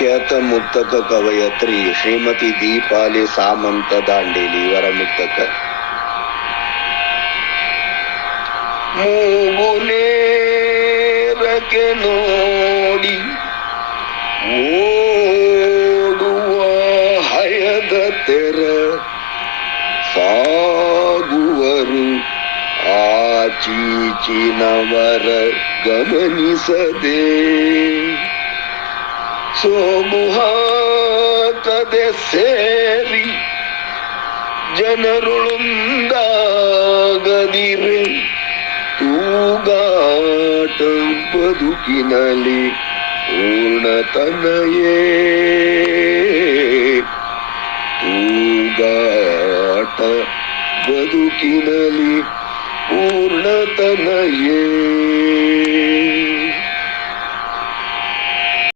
ಖ್ಯಾತ ಮುಕ್ತಕ ಕವಯತ್ರಿ ಶ್ರೀಮತಿ ದೀಪಾಲಿ ಸಾಮಂತ ದಾಂಡೇಲಿ ಇವರ ಮುಕ್ತಕ ನೋಡಿ ಓಡುವ ಹಯದ ತೆರ ಸಾಗುವರು ಆಚೀಚಿನವರ ಗಮನಿಸದೆ. ಸೋಮು ಹಾಕದೆ ಸೇರಿ ಜನರುಳುಂದಾಗದಿರೆ ತೂಗಾಟ ಬದುಕಿನಲ್ಲಿ ಪೂರ್ಣತನಯೇ. ತೂಗಾಟ ಬದುಕಿನಲ್ಲಿ ಪೂರ್ಣತನಯೇ.